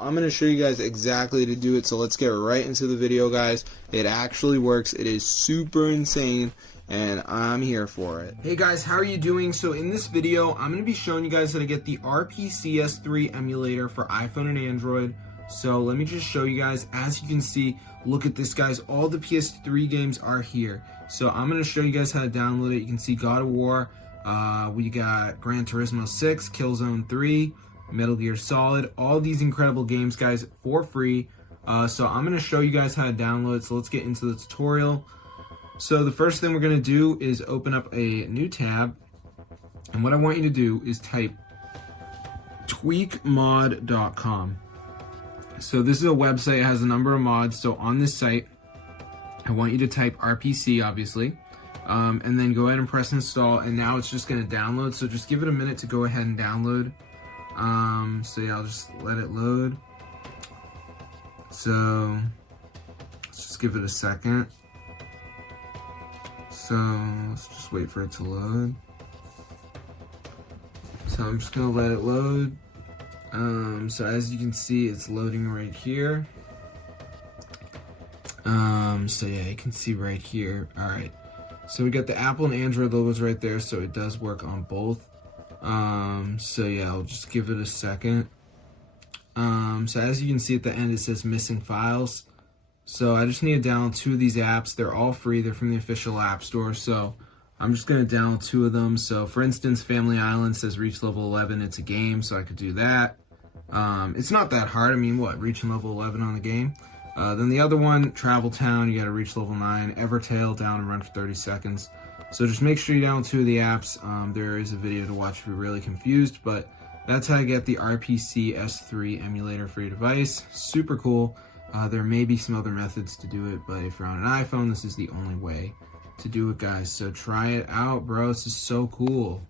I'm going to show you guys exactly to do it, so let's get right into the video, guys. It actually works. It is super insane, and I'm here for it. Hey guys, how are you doing? So in this video, I'm going to be showing you guys how to get the RPCS3 emulator for iPhone and Android. So let me just show you guys. As you can see, look at this, guys. All the PS3 games are here. So I'm going to show you guys how to download it. You can see God of War. We got Gran Turismo 6, Killzone 3, Metal Gear Solid. All these incredible games, guys, for free. So I'm going to show you guys how to download it. So let's get into the tutorial. So the first thing we're going to do is open up a new tab. And what I want you to do is type tweakmod.com. So this is a website. It has a number of mods. So on this site, I want you to type RPC, obviously, and then go ahead and press install. And now it's just going to download. So just give it a minute to go ahead and download. So yeah, I'll just let it load. So let's just give it a second. So let's just wait for it to load. So I'm just going to let it load. So as you can see, it's loading right here. So yeah, you can see right here. All right. So we got the Apple and Android logos right there. So it does work on both. So yeah, I'll just give it a second. So as you can see at the end, it says missing files. So I just need to download 2 of these apps. They're all free. They're from the official app store. So I'm just going to download 2 of them. So for instance, Family Island says reach level 11. It's a game, so I could do that. It's not that hard. I mean, what, reaching level 11 on the game? Then the other one, Travel Town, you got to reach level 9. Evertail, down and run for 30 seconds. So just make sure you download 2 of the apps. There is a video to watch if you're really confused, but that's how I get the RPCS3 emulator for your device. Super cool. There may be some other methods to do it, but if you're on an iPhone, this is the only way to do it, guys. So try it out, bro. This is so cool.